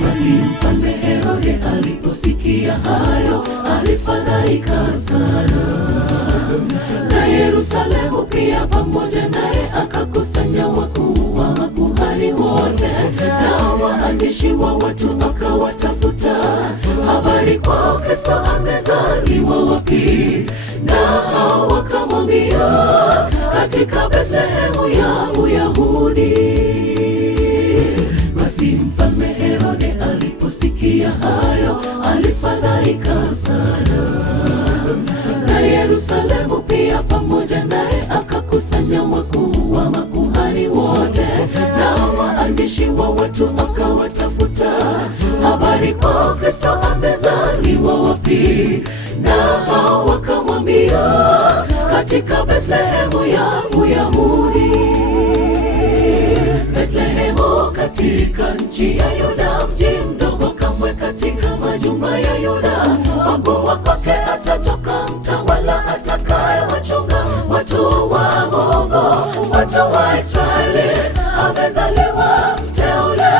Basi Mfalme Herode aliposikia hayo, alifadhaika sana, na Yerusalemu pia pamoja naye akakusanya wakuu wa makuhani wote na waandishi wa watu, akawatafuta habari kwa Kristo amezaliwa wapi. Na hao wakamwambia, katika Bethlehemu ya Uyahudi. Basi Mfalme Herode aliposikia hayo, alifadhaika sana, na Yerusalemu pia pamoja naye akakusanya wakuu wa makuhani wote na waandishi wa watu, akawatafuta habari kwa Kristo amezaliwa wapi. Na hao wakamwambia, katika Bethlehemu ya Uyahudi. Bethlehemu katika nchi ya Yuda, mji mdogo kamwe katika majumba ya Yuda. Kwa kuwa kwake atatoka mtawala atakaye wachunga watu wa Mungu, watu wa Israeli. Amezaliwa mteule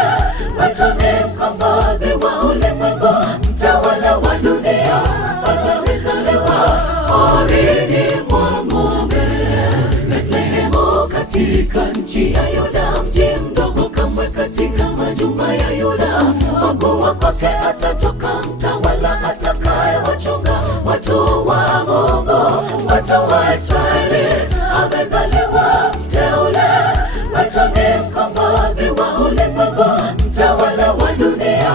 wetu, ni mkombozi wa ulimwengu, mtawala wa dunia. Amezaliwa porini mwa ng'ombe. Bethlehemu katika nchi ya Yuda, mji mdogo kamwe katika majumba ya Yuda. Kwa kuwa kwake atatoka mtawala atakaye wachunga watu wa Mungu, watu wa Israeli. Amezaliwa mteule wetu, ni mkombozi wa ulimwengu, mtawala wa dunia.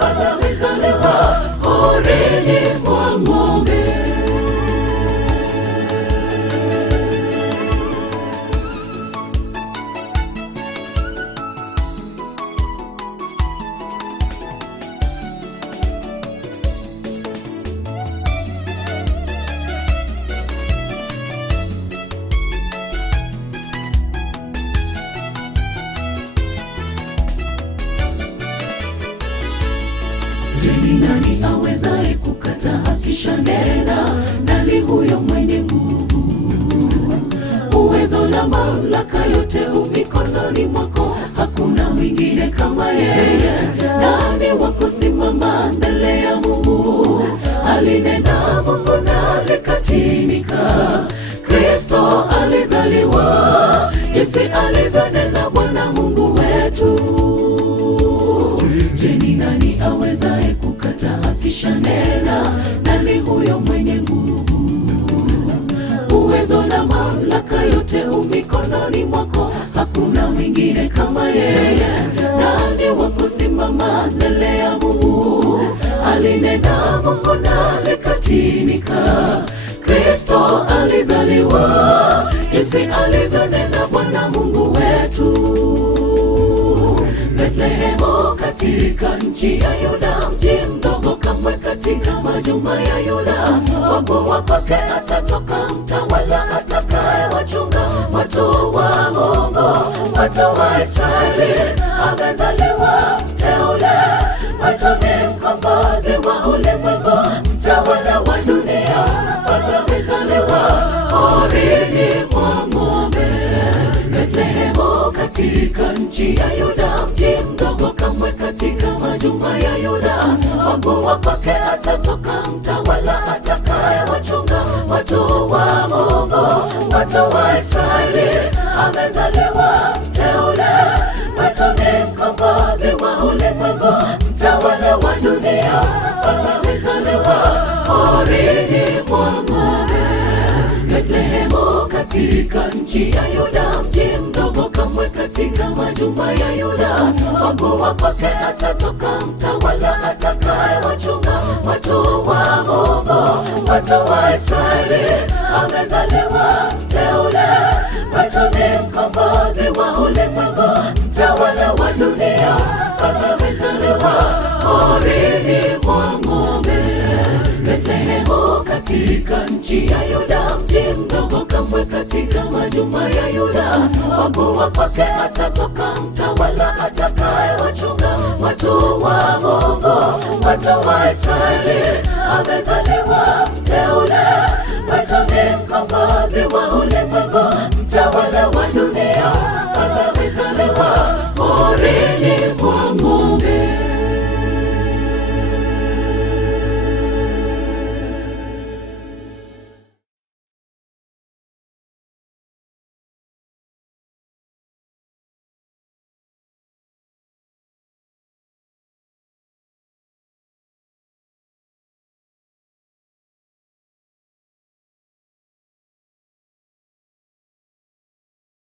Amezaliwa porini mwa ng'ombe. Je, ni nani awezaye kukataa kisha nena? Nani huyo mwenye nguvu? Uwezo na mamlaka yote mikononi mwako, hakuna mwingine kama yeye. Nani wa kusimama mbele ya Mungu? Alinena Mungu na likatimika. Kristo alizaliwa jinsi alivyonena Bwana Mungu wetu. Je, ni nani awezaye kukataa kisha nena? Nani huyo mwenye nguvu? Uwezo na mamlaka yote mikononi mwako, hakuna mwingine kama yeye. Nani wa kusimama mbele ya Mungu? Alinena Mungu na likatimika. Kristo alizaliwa jinsi alivyonena Bwana Mungu wetu. Bethlehemu katika nchi ya Yuda, mji mdogo kamwe katika majumba ya Yuda. Kwa kuwa kwake atatoka mtawala atakaye wachunga watu wa Mungu, watu wa Israeli. Amezaliwa mteule wetu, ni mkombozi wa ulimwengu, mtawala wa dunia. Amezaliwa porini mwa ng'ombe. Bethlehemu katika nchi ya Yuda, mji mdogo kamwe katika majumba ya Yuda. Kwa kuwa kwake atatoka mtawala atakaye wachunga watu wa Mungu, watu wa Israeli. Amezaliwa mteule wetu, ni mkombozi wa ulimwengu, mtawala wa dunia. Amezaliwa porini mwa ng'ombe. Bethlehemu katika nchi ya Yuda, mji mdogo kamwe katika majumba ya Yuda. Kwa kuwa kwake atatoka mtawala atakaye wachunga watu wa Mungu, watu wa Israeli. Amezaliwa mteule wetu, ni mkombozi wa ulimwengu, mtawala wa dunia. Amezaliwa porini mwa ng'ombe. Bethlehemu katika nchi ya Yuda, mji mdogo kamwe katika majumba ya Yuda. Kwa kuwa kwake atatoka mtawala atakaye wachunga watu wa Mungu, watu wa Israeli. Amezaliwa mteule, wetu ni mkombozi wa